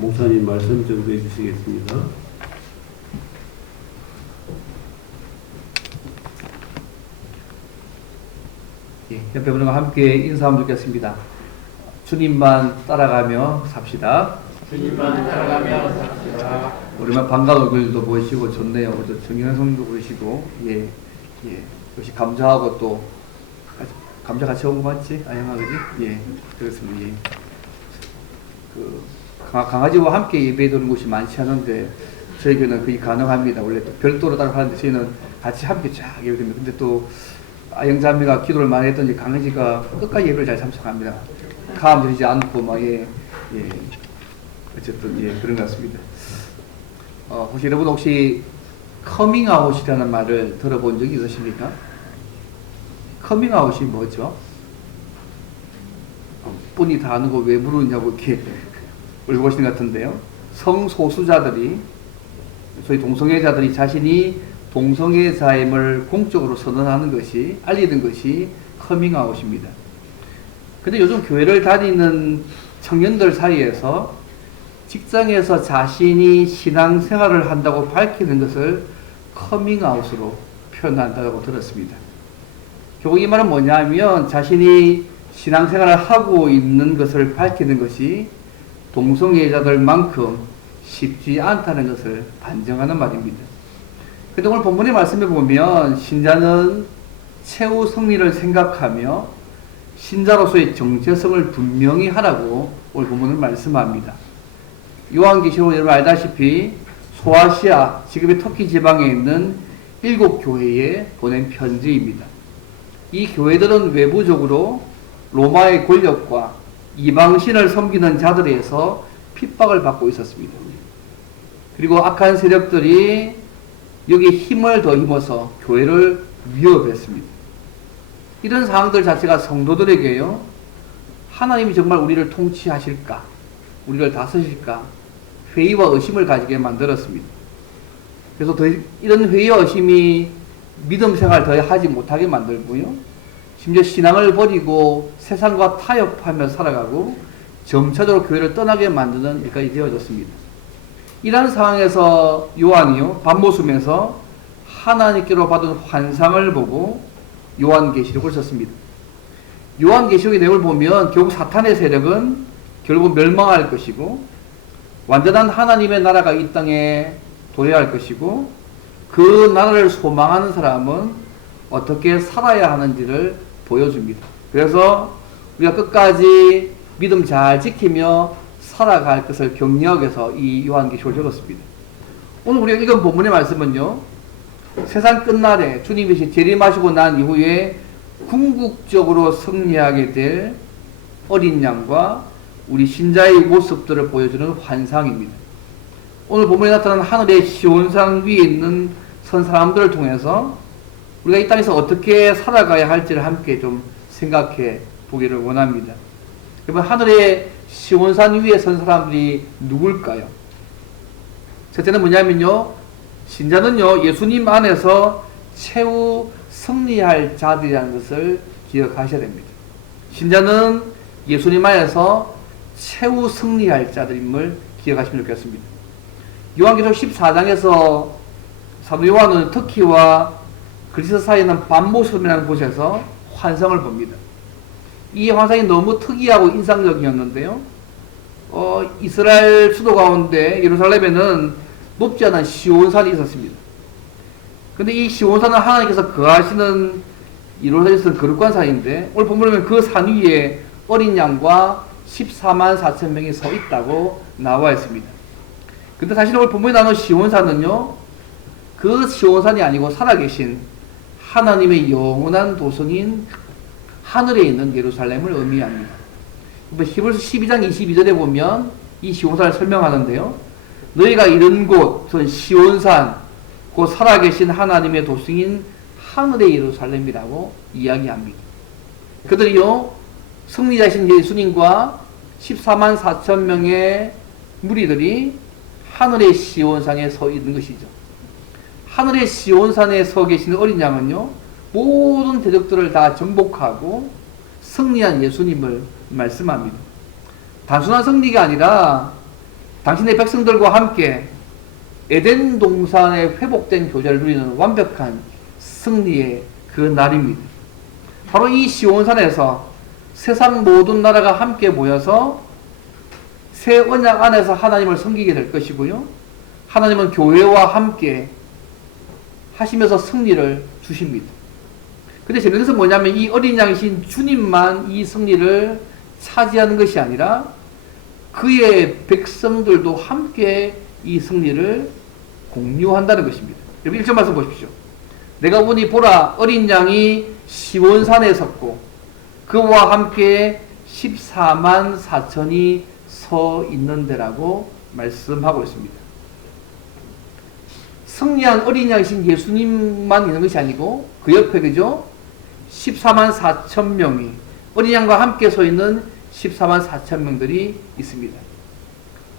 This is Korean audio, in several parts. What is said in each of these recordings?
목사님 말씀 전해 주시겠습니다. 예, 옆에 분과 함께 인사 한번 드리겠습니다. 주님만 따라가며 삽시다. 주님만 따라가며 삽시다. 오랜만에 반가운 얼굴도 보이시고 좋네요. 저 정인환 성도 보이시고, 예, 역시 감자하고 또, 감자 같이 온 거 맞지? 아영아, 그지? 예, 그렇습니다. 예. 강아지와 함께 예배 드리는 곳이 많지 않은데, 저희 교회는 그게 가능합니다. 원래 또 별도로 따로 하는데, 저희는 같이 함께 쫙 예배 드립니다. 근데 또, 아영자매가 기도를 많이 했더니 강아지가 끝까지 예배를 잘 참석합니다. 가음 들이지 않고, 막, 어쨌든, 그런 것 같습니다. 혹시 여러분 커밍아웃이라는 말을 들어본 적이 있으십니까? 커밍아웃이 뭐죠? 뻔히 다 아는 거 왜 물으냐고 이렇게 울고 계시는 것 같은데요. 성소수자들이, 소위 동성애자들이 자신이 동성애자임을 공적으로 선언하는 것이, 알리는 것이 커밍아웃입니다. 근데 요즘 교회를 다니는 청년들 사이에서 직장에서 자신이 신앙생활을 한다고 밝히는 것을 커밍아웃으로 표현한다고 들었습니다. 결국 이 말은 뭐냐면 자신이 신앙생활을 하고 있는 것을 밝히는 것이 동성애자들만큼 쉽지 않다는 것을 반증하는 말입니다. 그런데 오늘 본문의 말씀에 보면 신자는 최후 승리를 생각하며 신자로서의 정체성을 분명히 하라고 오늘 본문은 말씀합니다. 요한계시록 여러분 알다시피 소아시아, 지금의 터키 지방에 있는 7교회에 보낸 편지입니다. 이 교회들은 외부적으로 로마의 권력과 이방신을 섬기는 자들에서 핍박을 받고 있었습니다. 그리고 악한 세력들이 여기에 힘을 더 힘어서 교회를 위협했습니다. 이런 상황들 자체가 성도들에게요, 하나님이 정말 우리를 통치하실까? 우리를 다스실까? 회의와 의심을 가지게 만들었습니다. 그래서 이런 회의와 의심이 믿음 생활을 더 하지 못하게 만들고요, 심지어 신앙을 버리고 세상과 타협하며 살아가고 점차적으로 교회를 떠나게 만드는 일까지 되어졌습니다. 이러한 상황에서 요한이요, 밤모습에서 하나님께로 받은 환상을 보고 요한계시록을 썼습니다. 요한계시록의 내용을 보면 결국 사탄의 세력은 결국 멸망할 것이고 완전한 하나님의 나라가 이 땅에 도래할 것이고 그 나라를 소망하는 사람은 어떻게 살아야 하는지를 보여줍니다. 그래서 우리가 끝까지 믿음 잘 지키며 살아갈 것을 격려하기 위해서 이 요한계시록을 적었습니다. 오늘 우리가 읽은 본문의 말씀은요, 세상 끝날에 주님이 재림하시고 난 이후에 궁극적으로 승리하게 될 어린 양과 우리 신자의 모습들을 보여주는 환상입니다. 오늘 본문에 나타난 하늘의 시온산 위에 있는 선 사람들을 통해서 우리가 이 땅에서 어떻게 살아가야 할지를 함께 좀 생각해 보기를 원합니다. 여러분, 하늘의 시온산 위에 선 사람들이 누굴까요? 첫째는 뭐냐면요, 신자는요, 예수님 안에서 최후 승리할 자들이라는 것을 기억하셔야 됩니다. 신자는 예수님 안에서 최후 승리할 자들임을 기억하시면 좋겠습니다. 요한계시록 14장에서 사도 요한은 터키와 그리스 사이에 있는 밤모습이라는 곳에서 환상을 봅니다. 이 환상이 너무 특이하고 인상적이었는데요, 이스라엘 수도 가운데 예루살렘에는 높지 않은 시온산이 있었습니다. 근데 이 시온산은 하나님께서 거하시는 예루살렘에서는 거룩한 산인데 오늘 본문에 그 산 위에 어린 양과 14만 4천 명이 서 있다고 나와 있습니다. 근데 사실 오늘 본문에 나오는 시온산은요, 그 시온산이 아니고 살아계신 하나님의 영원한 도성인 하늘에 있는 예루살렘을 의미합니다. 히브리서 12장 22절에 보면 이 시온산을 설명하는데요, 너희가 이른 곳은 시온산, 곧 살아계신 하나님의 도성인 하늘의 예루살렘이라고 이야기합니다. 그들이요, 승리자신 예수님과 14만 4천 명의 무리들이 하늘의 시온산에 서 있는 것이죠. 하늘의 시온산에 서 계시는 어린 양은요, 모든 대적들을 다 정복하고 승리한 예수님을 말씀합니다. 단순한 승리가 아니라 당신의 백성들과 함께 에덴 동산의 회복된 교제를 누리는 완벽한 승리의 그 날입니다. 바로 이 시온산에서 세상 모든 나라가 함께 모여서 새 언약 안에서 하나님을 섬기게 될 것이고요. 하나님은 교회와 함께 하시면서 승리를 주십니다. 근데 재밌는 것은 뭐냐면 이 어린 양이신 주님만 이 승리를 차지하는 것이 아니라 그의 백성들도 함께 이 승리를 공유한다는 것입니다. 여러분 1절 말씀 보십시오. 내가 보니 보라 어린 양이 시온산에 섰고 그와 함께 14만 4천이 서 있는 데라고 말씀하고 있습니다. 승리한 어린 양이신 예수님만 있는 것이 아니고 그 옆에 그죠? 14만 4천 명이 어린 양과 함께 서 있는 14만 4천 명들이 있습니다.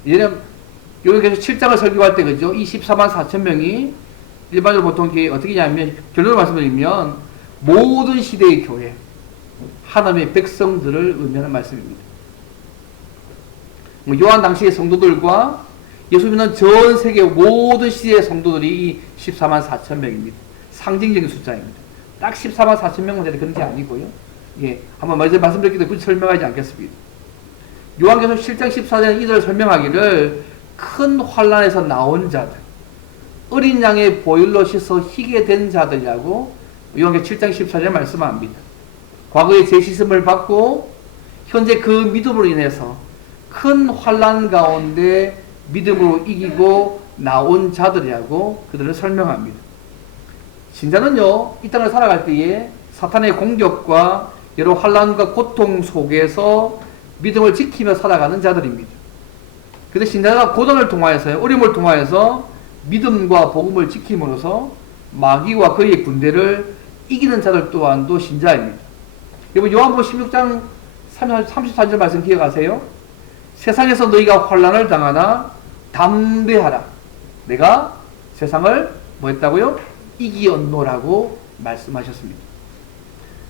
얘는 여기 계속 7장을 설교할 때 그죠? 이 14만 4천 명이 일반적으로 보통 어떻게 하냐면 결론을 말씀드리면 모든 시대의 교회 하나님의 백성들을 의미하는 말씀입니다. 요한 당시의 성도들과 예수 믿는 전 세계 모든 시대의 성도들이 이 14만 4천 명입니다. 상징적인 숫자입니다. 딱 14만 4천 명만 되는 그런 게 아니고요. 예, 한번 말씀드렸기 때문에 굳이 설명하지 않겠습니다. 요한계시록 7장 14절에 이들을 설명하기를 큰 환란에서 나온 자들, 어린 양의 보혈로 씻어 희게 된 자들이라고 요한계시록 7장 14절에 말씀합니다. 과거에 재시음을 받고 현재 그 믿음으로 인해서 큰 환란 가운데 믿음으로 이기고 나온 자들이라고 그들을 설명합니다. 신자는요, 이 땅을 살아갈 때에 사탄의 공격과 여러 환란과 고통 속에서 믿음을 지키며 살아가는 자들입니다. 그런데 신자가 고난을 통하여서 어려움을 통하여서 믿음과 복음을 지킴으로써 마귀와 그의 군대를 이기는 자들 또한도 신자입니다. 여러분 요한복음 16장 34절 말씀 기억하세요? 세상에서 너희가 환난을 당하나 담대하라. 내가 세상을 뭐 했다고요? 이기었노라고 말씀하셨습니다.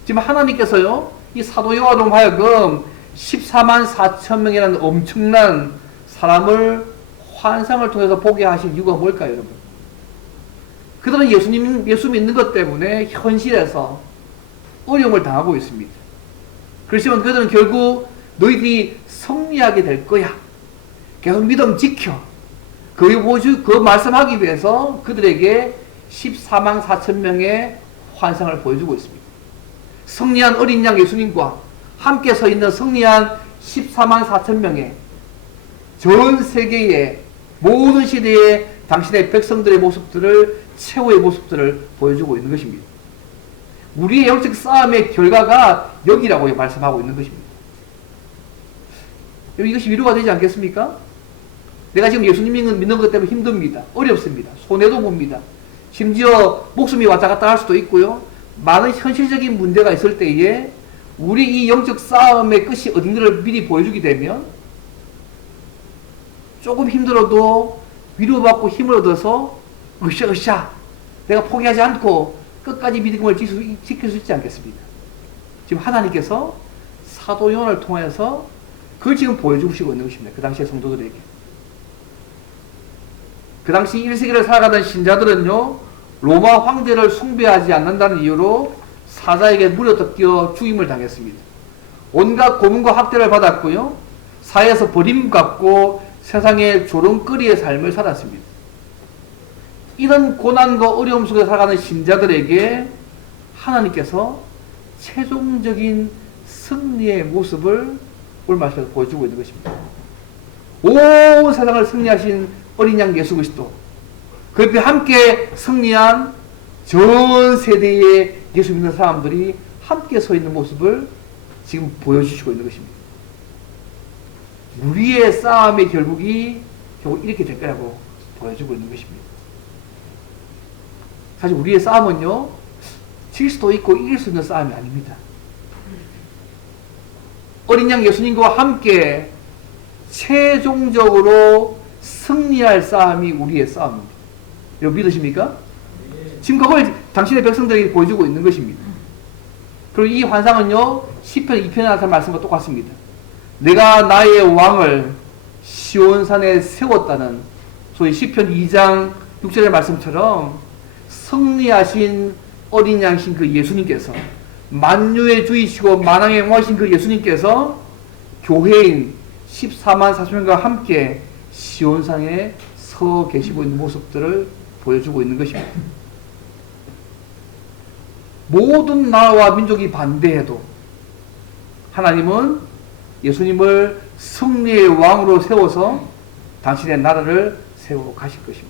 지금 하나님께서요, 이 사도 요한으로 하여금 14만 4천 명이라는 엄청난 사람을 환상을 통해서 보게 하신 이유가 뭘까요, 여러분? 그들은 예수 믿는 것 때문에 현실에서 어려움을 당하고 있습니다. 그렇지만 그들은 결국 너희들이 승리하게 될 거야. 계속 믿음 지켜. 그 말씀하기 위해서 그들에게 14만 4천 명의 환상을 보여주고 있습니다. 승리한 어린 양 예수님과 함께 서 있는 승리한 14만 4천 명의 전 세계의 모든 시대의 당신의 백성들의 모습들을, 최후의 모습들을 보여주고 있는 것입니다. 우리의 영적 싸움의 결과가 여기라고 말씀하고 있는 것입니다. 이것이 위로가 되지 않겠습니까? 내가 지금 예수님 믿는 것 때문에 힘듭니다. 어렵습니다. 손해도 봅니다. 심지어 목숨이 왔다 갔다 할 수도 있고요. 많은 현실적인 문제가 있을 때에 우리 이 영적 싸움의 끝이 어딘가를 미리 보여주게 되면 조금 힘들어도 위로받고 힘을 얻어서 으쌰 내가 포기하지 않고 끝까지 믿음을 지킬 수 있지 않겠습니까? 지금 하나님께서 사도 요한을 통해서 그걸 지금 보여주시고 있는 것입니다. 그 당시의 성도들에게. 그 당시 1세기를 살아가던 신자들은요, 로마 황제를 숭배하지 않는다는 이유로 사자에게 물에 뜯겨 죽임을 당했습니다. 온갖 고문과 학대를 받았고요, 사회에서 버림받고 세상의 조롱거리의 삶을 살았습니다. 이런 고난과 어려움 속에 살아가는 신자들에게 하나님께서 최종적인 승리의 모습을 오늘 말씀에서 보여주고 있는 것입니다. 온 세상을 승리하신 어린 양 예수 그리스도, 그 옆에 함께 승리한 전 세대의 예수 믿는 사람들이 함께 서 있는 모습을 지금 보여주시고 있는 것입니다. 우리의 싸움의 결국이 결국 이렇게 될 거라고 보여주고 있는 것입니다. 사실 우리의 싸움은요, 질 수도 있고 이길 수 있는 싸움이 아닙니다. 어린 양 예수님과 함께 최종적으로 승리할 싸움이 우리의 싸움입니다. 여러분 믿으십니까? 지금 그걸 당신의 백성들에게 보여주고 있는 것입니다. 그리고 이 환상은요, 시편 2편에 나타난 말씀과 똑같습니다. 내가 나의 왕을 시온산에 세웠다는 소위 시편 2장 6절의 말씀처럼 승리하신 어린 양신 그 예수님께서, 만유의 주이시고 만왕의 왕이신 그 예수님께서 교회인 14만 4천명과 함께 시온산에 서 계시고 있는 모습들을 보여주고 있는 것입니다. 모든 나라와 민족이 반대해도 하나님은 예수님을 승리의 왕으로 세워서 당신의 나라를 세워 가실 것입니다.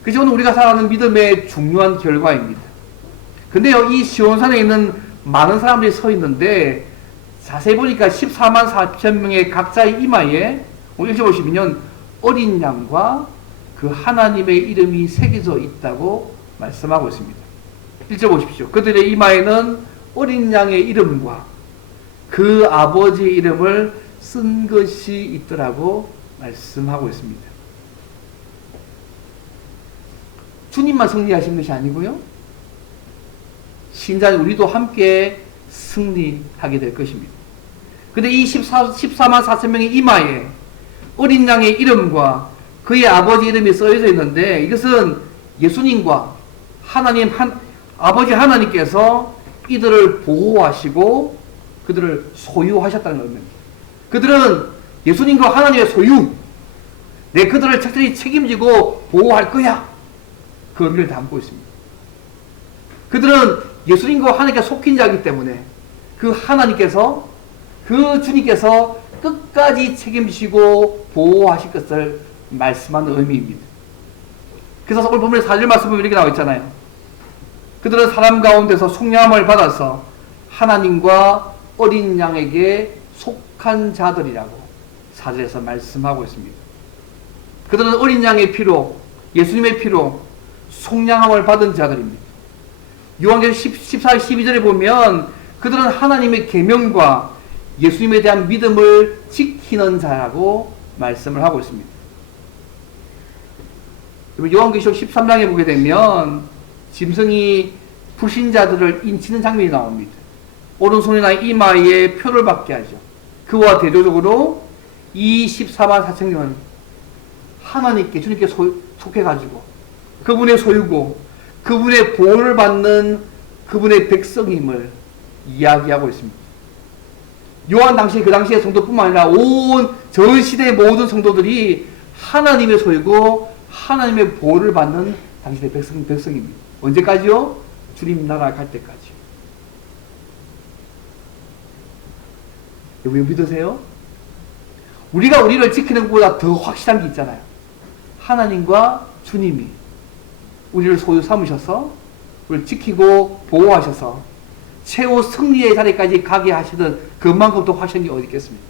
그것이 오늘 우리가 살아가는 믿음의 중요한 결과입니다. 근데요, 이 시온산에 있는 많은 사람들이 서 있는데 자세히 보니까 14만 4천 명의 각자의 이마에 오늘 읽어보시면 어린 양과 그 하나님의 이름이 새겨져 있다고 말씀하고 있습니다. 읽어보십시오. 그들의 이마에는 어린 양의 이름과 그 아버지의 이름을 쓴 것이 있더라고 말씀하고 있습니다. 주님만 승리하신 것이 아니고요, 신자인 우리도 함께 승리하게 될 것입니다. 근데 이 14만 4천 명의 이마에 어린 양의 이름과 그의 아버지 이름이 써져 있는데, 이것은 예수님과 아버지 하나님께서 이들을 보호하시고 그들을 소유하셨다는 겁니다. 그들은 예수님과 하나님의 소유, 내 그들을 철저히 책임지고 보호할 거야, 그 의미를 담고 있습니다. 그들은 예수님과 하나님께 속힌 자이기 때문에 그 하나님께서, 그 주님께서 끝까지 책임지시고 보호하실 것을 말씀하는 의미입니다. 그래서 오늘 본문의 4절 말씀은 이렇게 나와 있잖아요. 그들은 사람 가운데서 속량함을 받아서 하나님과 어린 양에게 속한 자들이라고 4절에서 말씀하고 있습니다. 그들은 어린 양의 피로, 예수님의 피로 속량함을 받은 자들입니다. 요한계시록 14, 12절에 보면 그들은 하나님의 계명과 예수님에 대한 믿음을 지키는 자라고 말씀을 하고 있습니다. 요한계시록 13장에 보게 되면 짐승이 불신자들을 인치는 장면이 나옵니다. 오른손이나 이마에 표를 받게 하죠. 그와 대조적으로 이 14만 4천 명은 하나님께, 주님께 속해가지고 그분의 소유고 그분의 보호를 받는 그분의 백성임을 이야기하고 있습니다. 요한 당시, 그 당시의 성도뿐만 아니라 온 전 시대의 모든 성도들이 하나님의 소유고 하나님의 보호를 받는 당신의 백성입니다. 언제까지요? 주님 나라 갈 때까지. 여러분 믿으세요? 우리가 우리를 지키는 것보다 더 확실한 게 있잖아요. 하나님과 주님이 우리를 소유 삼으셔서 우리를 지키고 보호하셔서 최후 승리의 자리까지 가게 하시던 그만큼 더 확실한 게 어디 있겠습니까?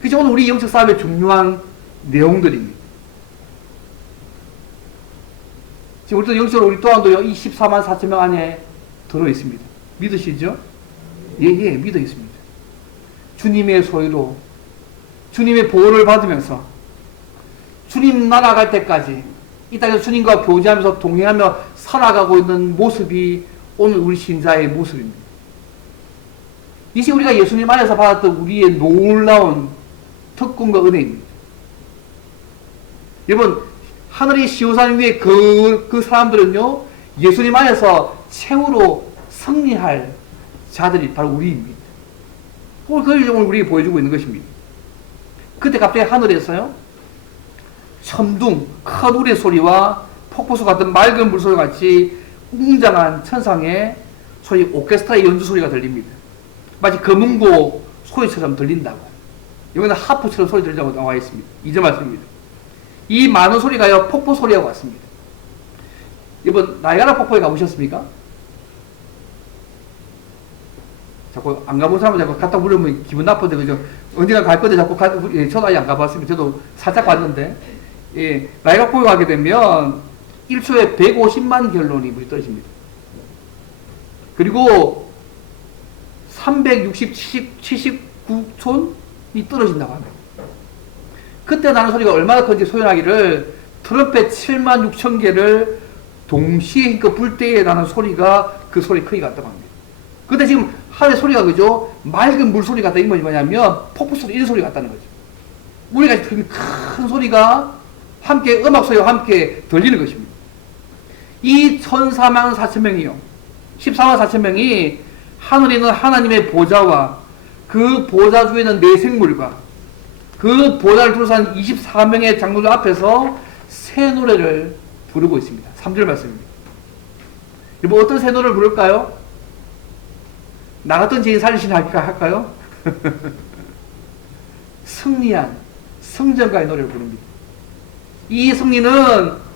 그죠? 오늘 우리 영적 싸움의 중요한 내용들입니다. 지금 우리도 영적으로 우리 또한도 이 14만 4천 명 안에 들어 있습니다. 믿으시죠? 예, 믿어 있습니다. 주님의 소유로 주님의 보호를 받으면서 주님 나라 갈 때까지 이 땅에서 주님과 교제하면서 동행하며 살아가고 있는 모습이 오늘 우리 신자의 모습입니다. 이제 우리가 예수님 안에서 받았던 우리의 놀라운 특권과 은혜입니다. 여러분, 하늘의 시온산 위에 그 사람들은요, 예수님 안에서 최후로 승리할 자들이 바로 우리입니다. 그걸 오늘 우리에게 보여주고 있는 것입니다. 그때 갑자기 하늘에서요, 천둥, 큰 우레 소리와 폭포수 같은 맑은 물소리 같이 웅장한 천상의 소리, 오케스트라의 연주 소리가 들립니다. 마치 금은고 소리처럼 들린다고. 여기는 하프처럼 소리 들린다고 나와 있습니다. 2절 말씀입니다. 이 많은 소리가요, 폭포 소리하고 같습니다. 이번 나이아가라 폭포에 가보셨습니까? 자꾸 안 가본 사람은 자꾸 갔다 물으면 기분 나쁜데, 그죠? 언젠가 갈 건데 자꾸 저도 아예 안 가봤습니다. 저도 살짝 봤는데, 예, 나이아가라 폭포에 가게 되면 1초에 150만 갤론이 물이 떨어집니다. 그리고 379촌이 떨어진다고 합니다. 그때 나는 소리가 얼마나 큰지 소연하기를 트럼펫 7만 6천 개를 동시에 불 때에 나는 소리가 그 소리 크기가 같다고 합니다. 근데 지금 하늘의 소리가 그죠? 맑은 물소리 같다. 이 말이 뭐냐면 폭포 소리, 이런 소리 같다는 거죠. 우리가 큰 소리가 함께 음악 소리와 함께 들리는 것입니다. 이 14만 4천 명이요. 14만 4천 명이 하늘에 있는 하나님의 보좌와 그 보좌 주에 있는 네 생물과 그 보좌를 둘러싼 24명의 장로들 앞에서 새 노래를 부르고 있습니다. 3절 말씀입니다. 여러분 어떤 새 노래를 부를까요? 나 같은 죄인 살리신 할까요? 승리한 승전가의 노래를 부릅니다. 이 승리는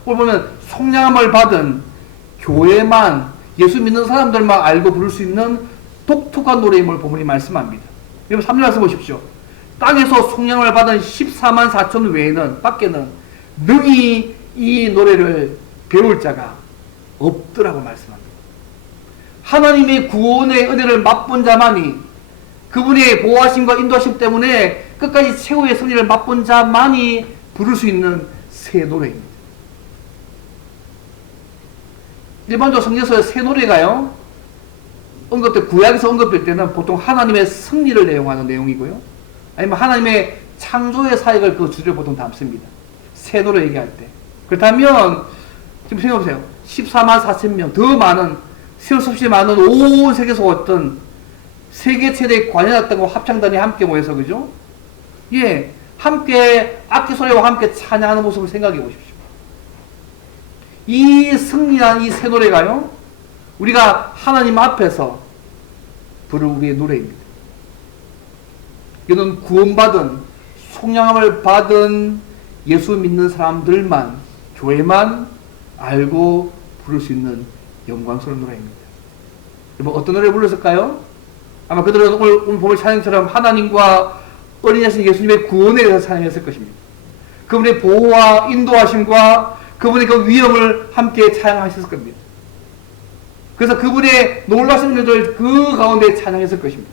오늘 보면 속량함을 받은 교회만 예수 믿는 사람들만 알고 부를 수 있는 독특한 노래임을 본문이 말씀합니다. 여러분 3절 말씀 보십시오. 땅에서 속량을 받은 14만 4천 외에는 밖에는 능히 이 노래를 배울 자가 없더라고 말씀합니다. 하나님의 구원의 은혜를 맛본 자만이 그분의 보호하심과 인도하심 때문에 끝까지 최후의 승리를 맛본 자만이 부를 수 있는 새 노래입니다. 일반적으로 성경에서 새 노래가요, 언급될, 구약에서 언급될 때는 보통 하나님의 승리를 내용하는 내용이고요. 아니면 하나님의 창조의 사역을 그 주제로 보통 담습니다. 새 노래 얘기할 때. 그렇다면, 지금 생각해보세요. 14만 4천 명, 더 많은, 세월 수 없이 많은 온 세계에서 어떤 세계 최대의 관현악단과 합창단이 함께 모여서, 그죠? 예, 함께 악기 소리와 함께 찬양하는 모습을 생각해 보십시오. 이 승리한 이 새 노래가요, 우리가 하나님 앞에서 부를 우리의 노래입니다. 이는 구원받은, 속량함을 받은 예수 믿는 사람들만, 교회만 알고 부를 수 있는 영광스러운 노래입니다. 여러분, 어떤 노래 불렀을까요? 아마 그들은 오늘 보물 찬양처럼 하나님과 어린 자신 예수님의 구원에 대해서 찬양했을 것입니다. 그분의 보호와 인도하심과 그분의 그 위엄을 함께 찬양하셨을 겁니다. 그래서 그분의 놀라신 은혜들 그 가운데 찬양했을 것입니다.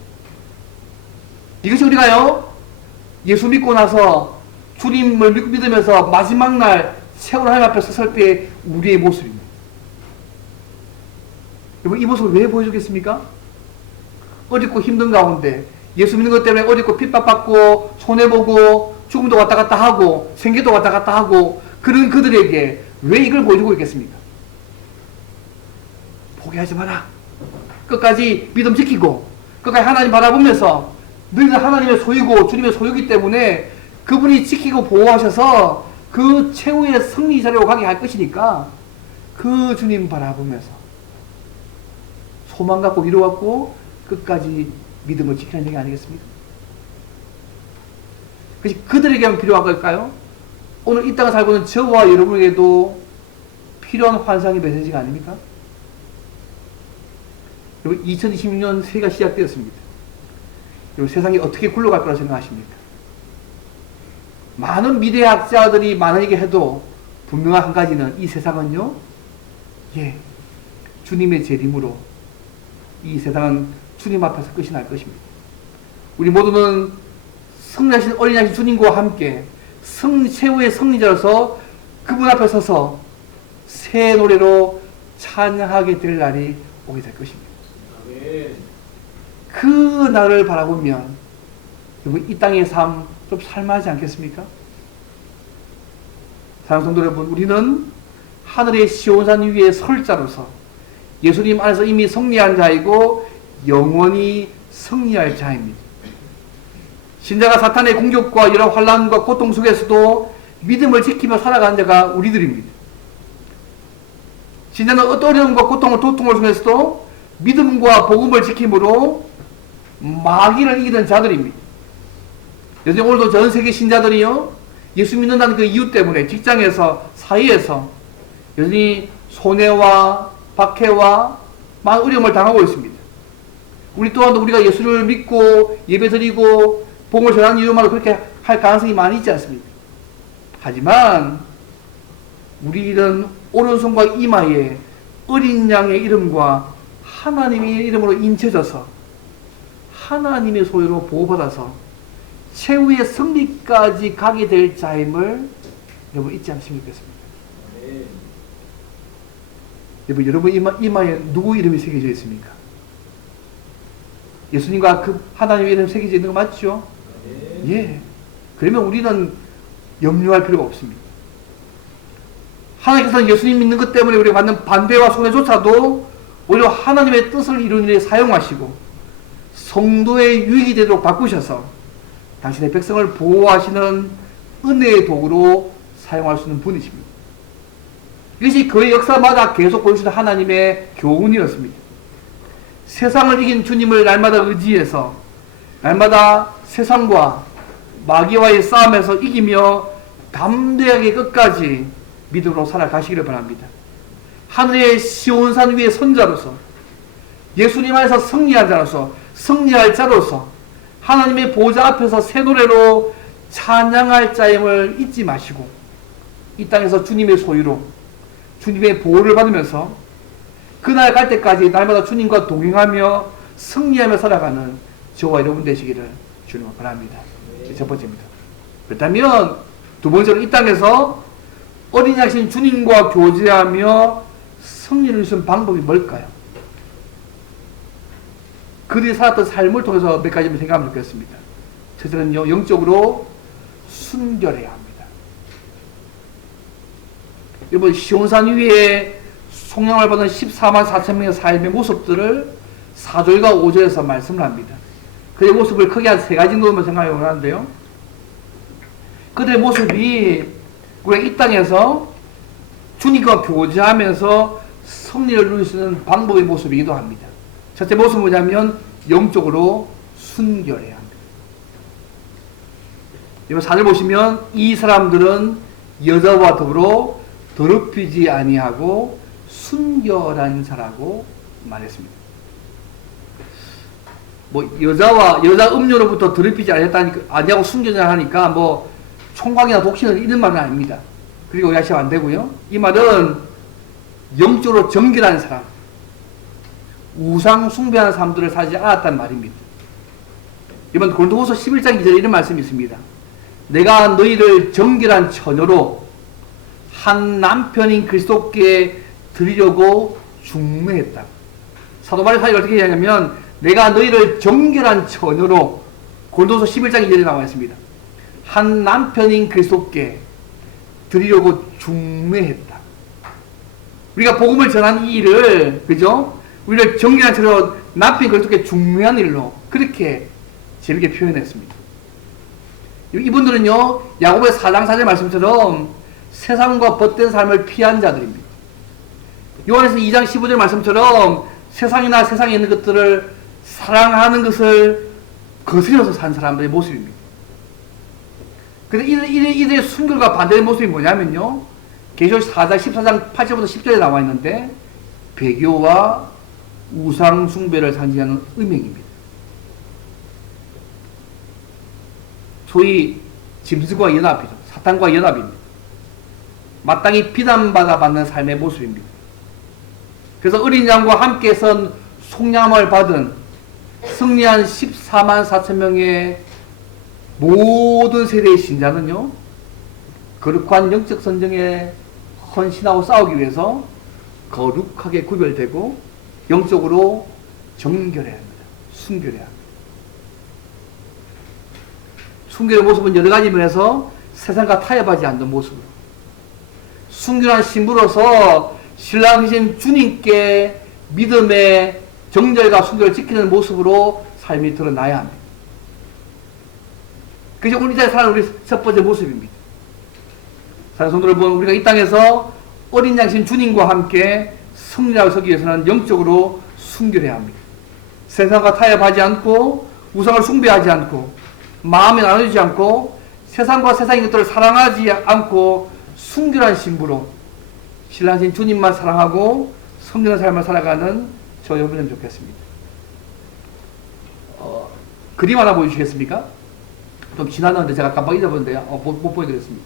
이것이 우리가요, 예수 믿고 나서 주님을 믿으면서 마지막 날 세월 하나님 앞에 섰을 때 우리의 모습입니다. 여러분, 이 모습을 왜 보여주겠습니까? 어렵고 힘든 가운데 예수 믿는 것 때문에 어렵고 핍박받고 손해보고 죽음도 왔다 갔다 하고 생계도 왔다 갔다 하고 그런 그들에게 왜 이걸 보여주고 있겠습니까? 포기하지 마라. 끝까지 믿음 지키고 끝까지 하나님 바라보면서 너희는 하나님의 소유고 주님의 소유기 때문에 그분이 지키고 보호하셔서 그 최후의 승리 자리로 가게 할 것이니까 그 주님 바라보면서 소망 갖고 위로 갖고 끝까지 믿음을 지키는 얘기 아니겠습니까? 그것이 그들에게만 필요한 걸까요? 오늘 이 땅을 살고 있는 저와 여러분에게도 필요한 환상의 메시지가 아닙니까? 여러분, 2026년 새해가 시작되었습니다. 여러분, 세상이 어떻게 굴러갈 거라 생각하십니까? 많은 미래학자들이 많은 얘기 해도 분명한 한 가지는 이 세상은요, 예, 주님의 재림으로 이 세상은 주님 앞에서 끝이 날 것입니다. 우리 모두는 승리하신 어린 양신 주님과 함께 최후의 승리자로서 그분 앞에 서서 새 노래로 찬양하게 될 날이 오게 될 것입니다. 그 날을 바라보면 여러분, 이 땅의 삶 좀 살만하지 않겠습니까? 사랑하는 성도 여러분, 우리는 하늘의 시온산 위에 설 자로서 예수님 안에서 이미 승리한 자이고 영원히 승리할 자입니다. 신자가 사탄의 공격과 여러 환난과 고통 속에서도 믿음을 지키며 살아가는 자가 우리들입니다. 신자는 어떤 어려움과 고통을 속에서도 믿음과 복음을 지킴으로 마귀를 이기는 자들입니다. 요즘 오늘도 전 세계 신자들이요, 예수 믿는다는 그 이유 때문에 직장에서, 사회에서 여전히 손해와 박해와 많은 어려움을 당하고 있습니다. 우리 또한도 우리가 예수를 믿고 예배드리고 복음을 전하는 이유만으로 그렇게 할 가능성이 많이 있지 않습니까? 하지만 우리는 오른손과 이마에 어린 양의 이름과 하나님의 이름으로 인쳐져서 하나님의 소유로 보호받아서 최후의 승리까지 가게 될 자임을 여러분 잊지 않으시면 좋겠습니다. 여러분 이마에 누구 이름이 새겨져 있습니까? 예수님과 그 하나님의 이름 새겨져 있는 거 맞죠? 예. 그러면 우리는 염려할 필요가 없습니다. 하나님께서는 예수님 믿는 것 때문에 우리가 받는 반대와 손해조차도 오히려 하나님의 뜻을 이루는 데 사용하시고 성도의 유익이 되도록 바꾸셔서 당신의 백성을 보호하시는 은혜의 도구로 사용할 수 있는 분이십니다. 이것이 그의 역사마다 계속 보여주시는 하나님의 교훈이었습니다. 세상을 이긴 주님을 날마다 의지해서 날마다 세상과 마귀와의 싸움에서 이기며 담대하게 끝까지 믿음으로 살아가시기를 바랍니다. 하늘의 시온산 위의 선자로서 예수님 안에서 승리한 자로서 승리할 자로서 하나님의 보좌 앞에서 새 노래로 찬양할 자임을 잊지 마시고 이 땅에서 주님의 소유로 주님의 보호를 받으면서 그날 갈 때까지 날마다 주님과 동행하며 승리하며 살아가는 저와 여러분 되시기를 주님을 바랍니다. 첫 번째입니다. 그렇다면 두 번째로 이 땅에서 어린 양신 주님과 교제하며 승리를 주신 방법이 뭘까요? 그들이 살았던 삶을 통해서 몇 가지 생각하면 좋겠습니다. 첫째는요, 영적으로 순결해야 합니다. 여러분, 시온산 위에 속량을 받은 14만 4천 명의 삶의 모습들을 4절과 5절에서 말씀을 합니다. 그의 모습을 크게 한 세 가지 정도만 생각해 보는데요. 그들의 모습이 우리가 이 땅에서 주님과 교제하면서 승리를 누릴 수 있는 방법의 모습이기도 합니다. 첫째 모습은 뭐냐면 영적으로 순결해야 합니다. 이번 4절 보시면 이 사람들은 여자와 더불어 더럽히지 아니하고 순결한 자라고 말했습니다. 뭐 여자 음료로부터 더럽히지 아니하고 순결한 하니까 뭐 총각이나 독신을 이런 말은 아닙니다. 그리고 오해하시면 안 되고요. 이 말은 영적으로 정결한 사람, 우상 숭배하는 사람들을 사지 않았단 말입니다. 이번 고린도후서 11장 2절에 이런 말씀이 있습니다. 내가 너희를 정결한 처녀로 한 남편인 그리스도께 드리려고 중매했다. 사도 바울이 어떻게 얘기하냐면 내가 너희를 정결한 처녀로 고린도후서 11장 2절에 나와 있습니다. 한 남편인 그리스도께 드리려고 중매했다. 우리가 복음을 전하는 이 일을, 그죠? 우리를 정결한 처녀로 남편인 그리스도께 중매한 일로 그렇게 재밌게 표현했습니다. 이분들은요, 야고보의 4장 4절 말씀처럼 세상과 벗된 삶을 피한 자들입니다. 요한에서 2장 15절 말씀처럼 세상이나 세상에 있는 것들을 사랑하는 것을 거스려서 산 사람들의 모습입니다. 근데 이들의 순결과 반대의 모습이 뭐냐면요, 계시록 4장 14장 8절부터 10절에 나와 있는데 배교와 우상 숭배를 상징하는 음행입니다. 소위 짐승과 연합이죠. 사탄과 연합입니다. 마땅히 비난받아 받는 삶의 모습입니다. 그래서 어린 양과 함께 선 속량을 받은 승리한 14만 4천 명의 모든 세대의 신자는요, 거룩한 영적 선정에 헌신하고 싸우기 위해서 거룩하게 구별되고 영적으로 정결해야 합니다. 순결해야 합니다. 순결의 모습은 여러 가지 면에서 세상과 타협하지 않는 모습으로, 순결한 신부로서 신랑이신 주님께 믿음의 정절과 순결을 지키는 모습으로 삶이 드러나야 합니다. 그것이 오늘 이 자리에 사는 우리 첫 번째 모습입니다. 사랑하는 성도 여러분, 우리가 이 땅에서 어린 양신 주님과 함께 승리하고 서기 위해서는 영적으로 순결해야 합니다. 세상과 타협하지 않고 우상을 숭배하지 않고 마음에 나누지 않고 세상과 세상의 것들을 사랑하지 않고 순결한 신부로 신랑신 주님만 사랑하고 성령의 삶을 살아가는 저 여러분이면 좋겠습니다. 그림 하나 보여주시겠습니까? 좀 지났는데 제가 깜빡 잊어버렸는데요. 못 보여드렸습니다.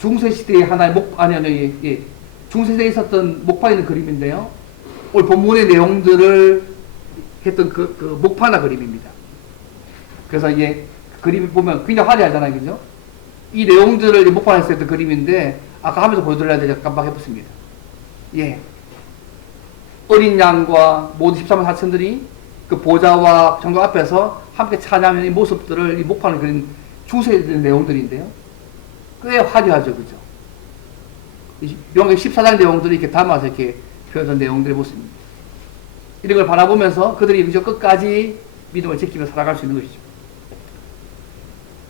중세시대의 하나의 중세시대에 있었던 목파 있는 그림인데요. 오늘 본문의 내용들을 했던 그 목파나 그림입니다. 그래서 이게 그림을 보면 굉장히 화려하잖아요. 그죠? 이 내용들을 목파했을 때 그림인데 아까 하면서 보여드려야 되지 깜빡 해봤습니다. 예. 어린 양과 모든 14만 4천들이 그 보좌와 장로 앞에서 함께 찬양하는 이 모습들을 이 목판을 그린 주셔야 되는 내용들인데요. 꽤 화려하죠, 그죠? 요한계시록 14장 내용들이 이렇게 담아서 이렇게 표현한 내용들의 모습입니다. 이런 걸 바라보면서 그들이 그저 끝까지 믿음을 지키며 살아갈 수 있는 것이죠.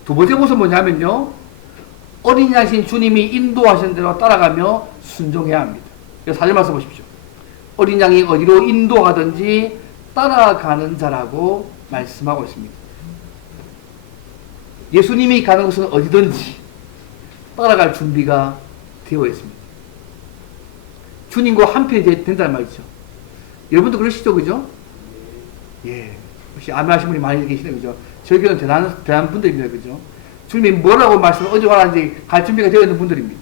두 번째 모습은 뭐냐면요, 어린 양신 주님이 인도하시는 대로 따라가며 순종해야 합니다. 4절 말씀 보십시오. 어린 양이 어디로 인도하든지 따라가는 자라고 말씀하고 있습니다. 예수님이 가는 곳은 어디든지 따라갈 준비가 되어 있습니다. 주님과 한편이 된다는 말이죠. 여러분도 그러시죠, 그죠? 예. 혹시 아멘하신 분이 많이 계시네요, 그죠? 저희 교회는 대단한 분들입니다, 그죠? 주님이 뭐라고 말씀을 어디 가라는지 갈 준비가 되어 있는 분들입니다.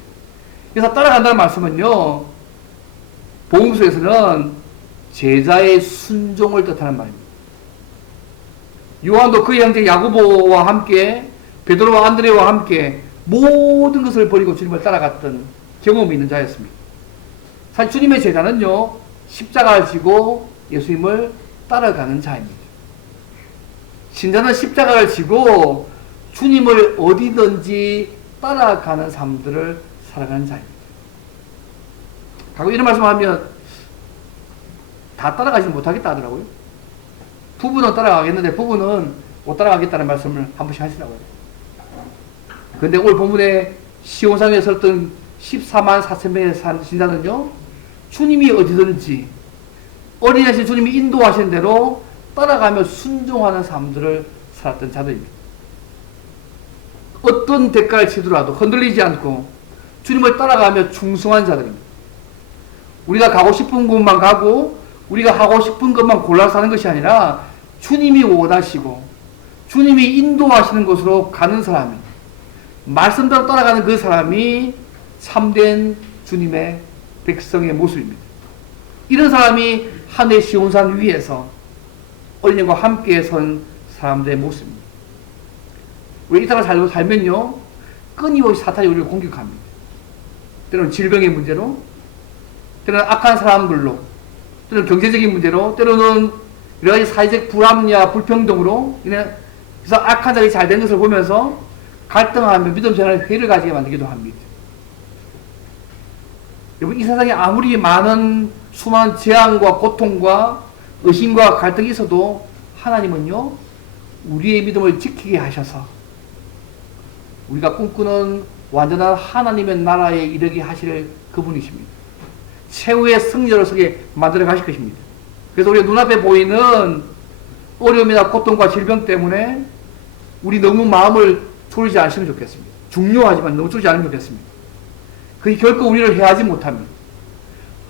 그래서 따라간다는 말씀은요, 복음서에서는 제자의 순종을 뜻하는 말입니다. 요한도 그의 형제 야고보와 함께 베드로와 안드레와 함께 모든 것을 버리고 주님을 따라갔던 경험이 있는 자였습니다. 사실 주님의 제자는요, 십자가를 지고 예수님을 따라가는 자입니다. 신자는 십자가를 지고 주님을 어디든지 따라가는 삶들을 살아가는 자입니다. 가끔 이런 말씀을 하면 다 따라가지는 못하겠다 하더라고요. 부부는 따라가겠는데 부부는 못 따라가겠다는 말씀을 한 번씩 하시더라고요. 그런데 오늘 본문에 시온산에 설던 14만 4천 명의 신자는요, 주님이 어디든지 어린 양신 주님이 인도하신 대로 따라가며 순종하는 삶들을 살았던 자들입니다. 어떤 대가를 치더라도 흔들리지 않고 주님을 따라가며 충성한 자들입니다. 우리가 가고 싶은 곳만 가고 우리가 하고 싶은 것만 골라서 하는 것이 아니라 주님이 원하시고 주님이 인도하시는 곳으로 가는 사람이, 말씀대로 따라가는 그 사람이 참된 주님의 백성의 모습입니다. 이런 사람이 하늘의 시온산 위에서 어린이와 함께 선 사람들의 모습입니다. 우리 이 땅을 살면요, 끊임없이 사탄이 우리를 공격합니다. 때로는 질병의 문제로, 때로는 악한 사람들로, 때로는 경제적인 문제로, 때로는 여러 가지 사회적 불합리와 불평등으로, 그래서 악한 자들이 잘 된 것을 보면서 갈등하며 믿음 생활에 회의를 가지게 만들기도 합니다. 여러분, 이 세상에 아무리 많은 수많은 재앙과 고통과 의심과 갈등이 있어도 하나님은요, 우리의 믿음을 지키게 하셔서 우리가 꿈꾸는 완전한 하나님의 나라에 이르게 하실 그분이십니다. 최후의 승리를 서게 만들어 가실 것입니다. 그래서 우리 눈앞에 보이는 어려움이나 고통과 질병 때문에 우리 너무 마음을 졸이지 않으시면 좋겠습니다. 중요하지만 너무 졸이지 않으면 좋겠습니다. 그게 결코 우리를 해하지 못합니다.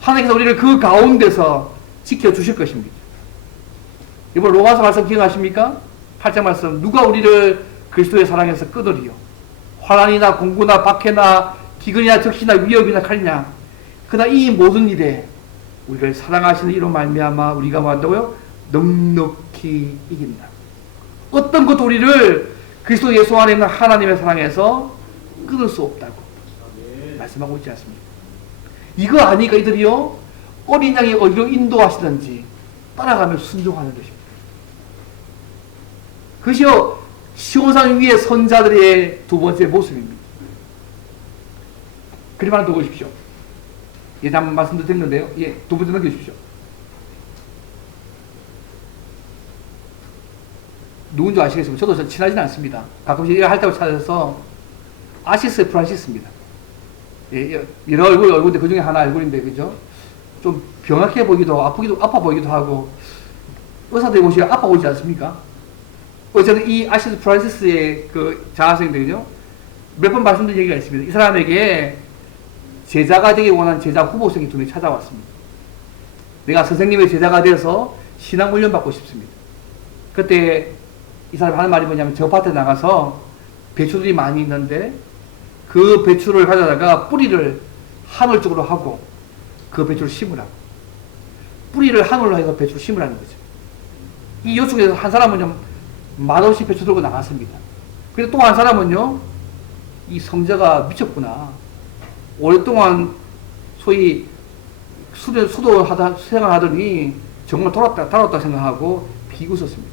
하나님께서 우리를 그 가운데서 지켜주실 것입니다. 이번 로마서 말씀 기억하십니까? 8장 말씀, 누가 우리를 그리스도의 사랑에서 끊으리요? 환난이나 공고나 박해나 기근이나 적시나 위협이나 칼이냐? 그러나 이 모든 일에 우리를 사랑하시는 이로 말미암아 우리가 뭐 한다고요? 넉넉히 이긴다. 어떤 것도 우리를 그리스도 예수 안에 있는 하나님의 사랑에서 끊을 수 없다고 말씀하고 있지 않습니까? 이거 아니까 이들이요, 어린 양이 어디로 인도하시든지 따라가며 순종하는 것입니다. 그것이요, 시온산 위의 선자들의 두 번째 모습입니다. 그림 하나 더 보십시오. 예, 한번 말씀도 드렸는데요. 예, 두 번째 넘겨주십시오. 누군지 아시겠습니까? 저도 친하지는 않습니다. 가끔씩 일을 할 때고 찾아서 아시스 프란시스입니다. 예, 여러 얼굴인데 그 중에 하나 얼굴인데, 그죠? 좀 병약해 보이기도 하고, 아파 보이기도 하고, 의사들이 보시면 아파 보이지 않습니까? 저는 이 아시스 프란시스의 그 자학생들이요, 몇 번 말씀드린 얘기가 있습니다. 이 사람에게 제자가 되기 원하는 제자 후보생이 두 명이 찾아왔습니다. 내가 선생님의 제자가 되어서 신앙 훈련 받고 싶습니다. 그때 이 사람이 하는 말이 뭐냐면, 저 밭에 나가서 배추들이 많이 있는데 그 배추를 가져다가 뿌리를 하늘 쪽으로 하고 그 배추를 심으라고. 뿌리를 하늘로 해서 배추를 심으라는 거죠. 이 요청에서 한 사람은요, 맛없이 배추 들고 나갔습니다. 그리고 또 한 사람은요, 이 성자가 미쳤구나. 오랫동안 소위 수도 생활하더니 정말 돌아왔다 생각하고 비웃었습니다.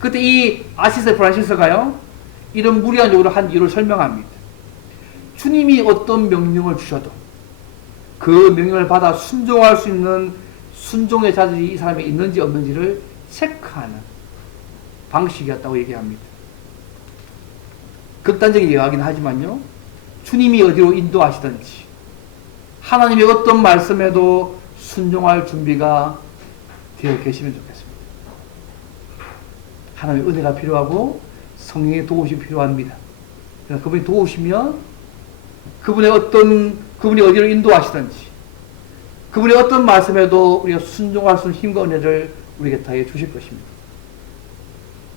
그때 이 아시스 프란시스가요, 이런 무리한 요구를 한 이유를 설명합니다. 주님이 어떤 명령을 주셔도 그 명령을 받아 순종할 수 있는 순종의 자질이 이 사람에 있는지 없는지를 체크하는 방식이었다고 얘기합니다. 극단적인 이야기는 하지만요, 주님이 어디로 인도하시든지 하나님의 어떤 말씀에도 순종할 준비가 되어 계시면 좋겠습니다. 하나님의 은혜가 필요하고 성령의 도우심이 필요합니다. 그래서 그분이 도우시면 그분이 어디로 인도하시든지 그분의 어떤 말씀에도 우리가 순종할 수 있는 힘과 은혜를 우리에게 다해 주실 것입니다.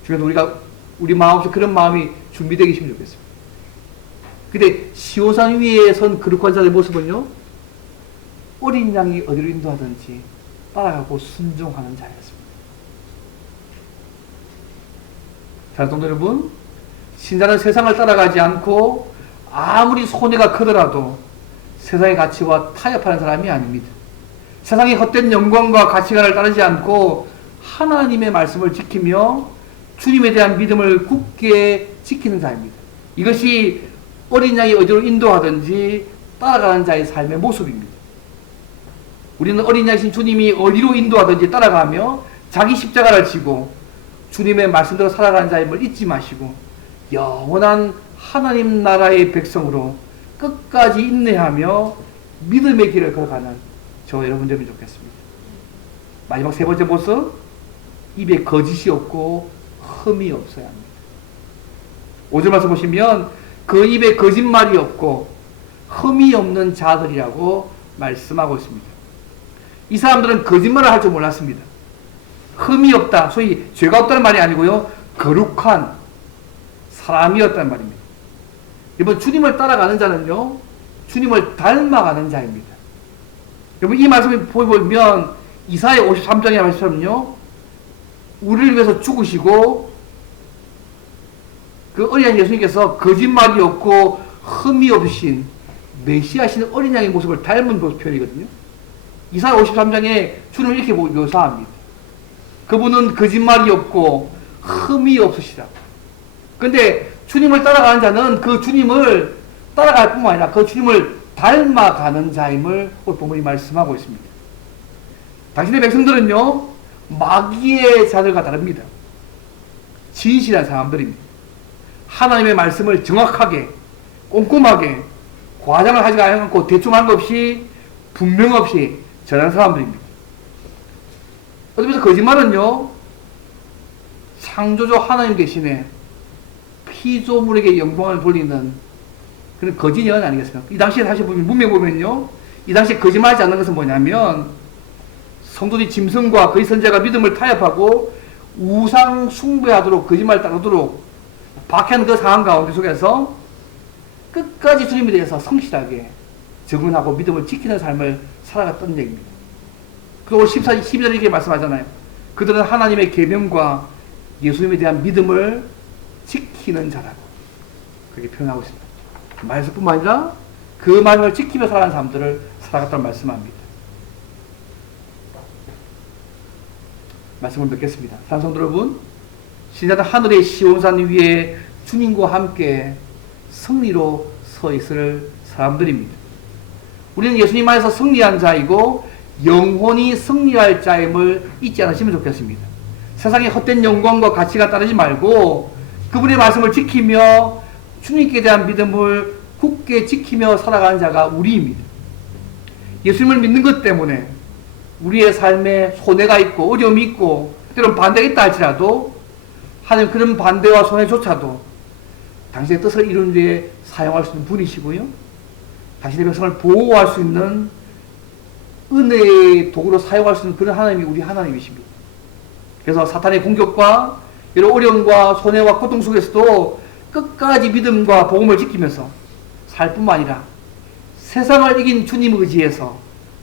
그래서 우리 마음속에 그런 마음이 준비되기 시면 좋겠습니다. 근데 시온산 위에 선 거룩한 자의 모습은요, 어린 양이 어디로 인도하든지 따라가고 순종하는 자였습니다. 자, 성도 여러분, 신자는 세상을 따라가지 않고 아무리 손해가 크더라도 세상의 가치와 타협하는 사람이 아닙니다. 세상의 헛된 영광과 가치관을 따르지 않고 하나님의 말씀을 지키며 주님에 대한 믿음을 굳게 지키는 자입니다. 이것이 어린 양이 어디로 인도하든지 따라가는 자의 삶의 모습입니다. 우리는 어린 양이신 주님이 어디로 인도하든지 따라가며 자기 십자가를 지고 주님의 말씀대로 살아가는 자임을 잊지 마시고 영원한 하나님 나라의 백성으로 끝까지 인내하며 믿음의 길을 걸어가는 저 여러분들이 좋겠습니다. 마지막 세 번째 모습, 입에 거짓이 없고 흠이 없어야 합니다. 5절 말씀 보시면 그 입에 거짓말이 없고 흠이 없는 자들이라고 말씀하고 있습니다. 이 사람들은 거짓말을 할 줄 몰랐습니다. 흠이 없다, 소위 죄가 없다는 말이 아니고요, 거룩한 사람이었다는 말입니다. 여러분, 주님을 따라가는 자는요, 주님을 닮아가는 자입니다. 여러분, 이 말씀을 보면 이사야 53장의 말씀은요, 우리를 위해서 죽으시고 그 어린 양 예수님께서 거짓말이 없고 흠이 없으신 메시아신 어린 양의 모습을 닮은 표현이거든요. 이사야 53장에 주님을 이렇게 묘사합니다. 그분은 거짓말이 없고 흠이 없으시다. 근데 주님을 따라가는 자는 그 주님을 따라갈 뿐만 아니라 그 주님을 닮아가는 자임을 오늘 본문이 말씀하고 있습니다. 당신의 백성들은요, 마귀의 자들과 다릅니다. 진실한 사람들입니다. 하나님의 말씀을 정확하게, 꼼꼼하게, 과장을 하지 않고 대충 한 것 없이, 분명 없이 전하는 사람들입니다. 어쩌면서 거짓말은요, 창조주 하나님 대신에 피조물에게 영광을 돌리는 그런 거짓연 아니겠습니까? 이 당시에 다시 보면, 문명 보면요, 이 당시에 거짓말하지 않는 것은 뭐냐면, 성도들이 짐승과 그의 선자가 믿음을 타협하고 우상 숭배하도록 거짓말 따르도록 박해하는 그 상황 가운데 속에서 끝까지 주님에 대해서 성실하게 적응하고 믿음을 지키는 삶을 살아갔던 얘기입니다. 그리고 12절에 이렇게 말씀하잖아요. 그들은 하나님의 계명과 예수님에 대한 믿음을 지키는 자라고 그렇게 표현하고 있습니다. 말씀뿐만 아니라 그 말씀을 지키며 살아가는 사람들을 살아갔다고 말씀합니다. 말씀을 맺겠습니다. 사랑하는 성도 여러분, 신자는 하늘의 시온산 위에 주님과 함께 승리로 서 있을 사람들입니다. 우리는 예수님 안에서 승리한 자이고 영혼이 승리할 자임을 잊지 않으시면 좋겠습니다. 세상의 헛된 영광과 가치가 따르지 말고 그분의 말씀을 지키며 주님께 대한 믿음을 굳게 지키며 살아가는 자가 우리입니다. 예수님을 믿는 것 때문에 우리의 삶에 손해가 있고 어려움이 있고 때로는 반대가 있다 할지라도 하나님 그런 반대와 손해조차도 당신의 뜻을 이루는 데에 사용할 수 있는 분이시고요, 당신의 백성을 보호할 수 있는 은혜의 도구로 사용할 수 있는 그런 하나님이 우리 하나님이십니다. 그래서 사탄의 공격과 이런 어려움과 손해와 고통 속에서도 끝까지 믿음과 복음을 지키면서 살 뿐만 아니라 세상을 이긴 주님 의지에서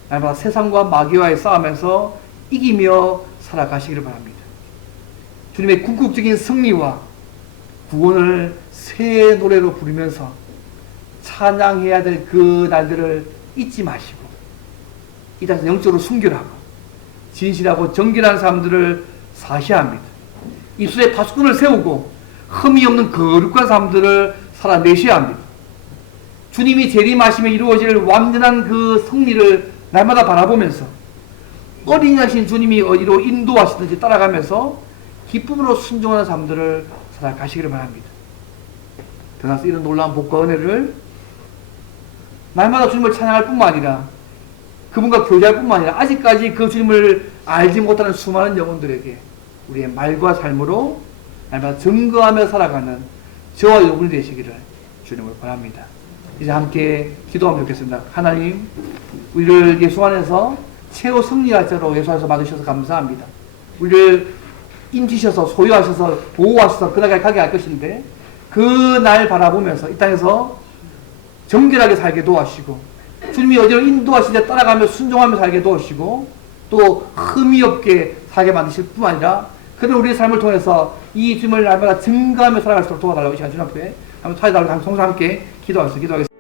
날마다 세상과 마귀와의 싸움에서 이기며 살아가시기를 바랍니다. 주님의 궁극적인 승리와 구원을 새 노래로 부르면서 찬양해야 될 그 날들을 잊지 마시고 이 땅에서 영적으로 순결하고 진실하고 정결한 사람들을 사셔야 합니다. 입술에 파수꾼을 세우고 흠이 없는 거룩한 삶들을 살아내셔야 합니다. 주님이 재림하심에 이루어질 완전한 그 승리를 날마다 바라보면서 어린이 하신 주님이 어디로 인도하시든지 따라가면서 기쁨으로 순종하는 삶들을 살아가시기를 바랍니다. 그래서 이런 놀라운 복과 은혜를 날마다 주님을 찬양할 뿐만 아니라 그분과 교제할 뿐만 아니라 아직까지 그 주님을 알지 못하는 수많은 영혼들에게 우리의 말과 삶으로 날마다 증거하며 살아가는 저와 여러분이 되시기를 주님을 바랍니다. 이제 함께 기도하면 좋겠습니다. 하나님, 우리를 예수 안에서 최후 승리할 자로 예수 안에서 받으셔서 감사합니다. 우리를 인치셔서 소유하셔서 보호하셔서 그 나라에 가게 할 것인데 그 날 바라보면서 이 땅에서 정결하게 살게 도와주시고 주님이 어디로 인도하시는데 따라가며 순종하며 살게 도와주시고 또 흠이 없게 살게 만드실 뿐만 아니라 그런 우리의 삶을 통해서 이 주님을 날마다 증거하며 살아갈 수 있도록 도와달라고 이 시간 주님 앞에 한번 찾아달라고 성서 함께 기도하겠습니다.